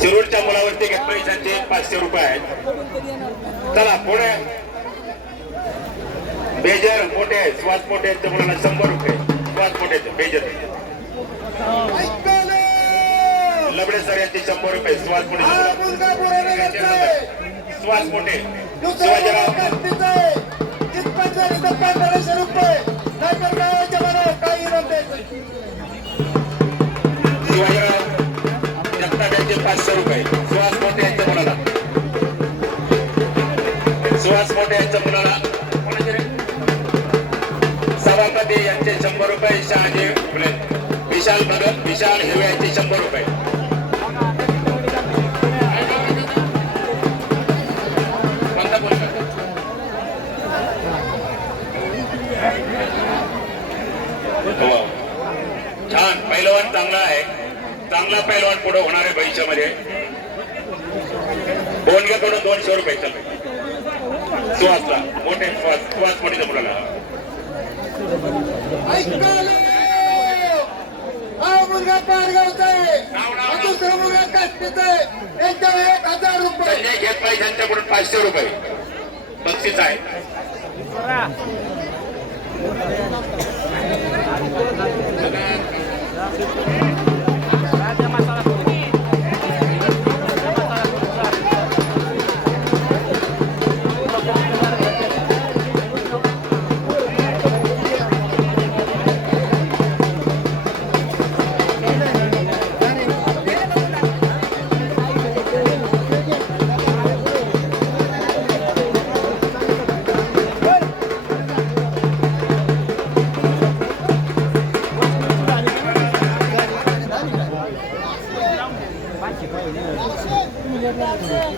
शिरूरच्या मुलावरती घेत पैशांचे पाचशे रुपये आहेत. चला पुढे. बेजर मोठे श्वास मोठे आहेत, मुलांना शंभर रुपये. श्वास मोठे बेजर. लबडे सर यांचे शंभर रुपये श्वास मोठे श्वास मोठे. शिवाजीराव. शिवाजीराव जगताप यांचे पाचशे रुपये सुहास मोठे यांच्या मुलाला सुहास मोठे यांच्या मुलाला कोणाचे सभापती यांचे शंभर रुपये शहाजी विशाल भगत विशाल हिरवे यांचे शंभर रुपये हो. छान पैलवान चांगला आहे चांगला पैलवान पुढे होणार आहे भविष्यामध्ये. बोनग्याकडून दोनशे रुपये चालले सुहासला. मोठे सुहास सुहास मोठीच्या मुलाला. हजार रुपये. संजय घेतपाई यांच्याकडून पाचशे रुपये. बक्षीस आहे. हजार